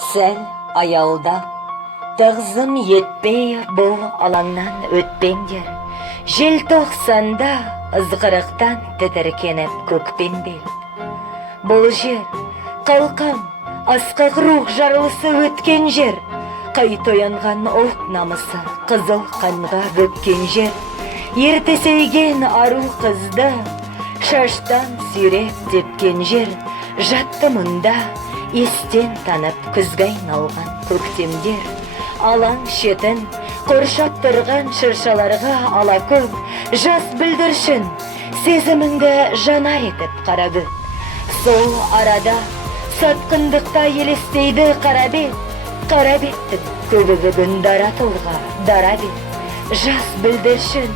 Сәл аялдап, тағзым етпей бұл алаңнан өтпеңдер. Желтоқсанда ызғырықтан тітіркеніп көкпен-бел. Бұл жер қалқам, асқақ рух жарылысы өткен жер. Қайт оянған ұлт намысы қызыл қанға бөккен жер. Ертесейген ару қызды шаштан сүйреп тепкен жер. Жатты мұнда естен танып күзге айналған көктемдер. Алаң шетін қоршап тұрған шыршаларға алакөк жас бүлдіршін сезіміңді жанар етіп қарагөк. Сол арада сатқындықта елестейді қара беттің көбі бүгін дара тұлға, дара бет. Жас бүлдіршін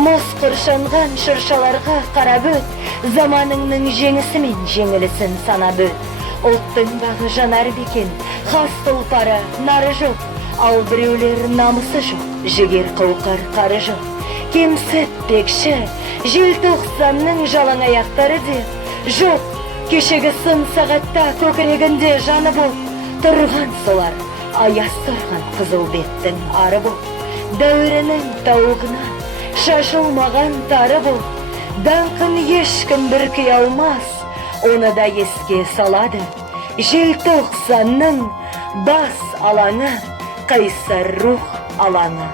мұз құршанған шыршаларға қарап өт, заманыңның жеңісі мен жеңілісін санап өт. Ұлттың бағы жанар бекен, хас тұлпары нары жоқ, ал біреулер намысы жоқ, жігер қауқар қары жоқ. Кемсітпекші желтоқсанның жалаң аяқтары деп жоқ, кешегі сын сағатта көкірегінде жаны бол. Тұрған солар аяз тұрған қызыл беттің ары бол. Дәуірінің тауығынан шашылмаған тары бол. Даңқын ешкім бүркей алмас, оны да еске салады желтоқсанның бас алаңы, қайсар рух алаңы.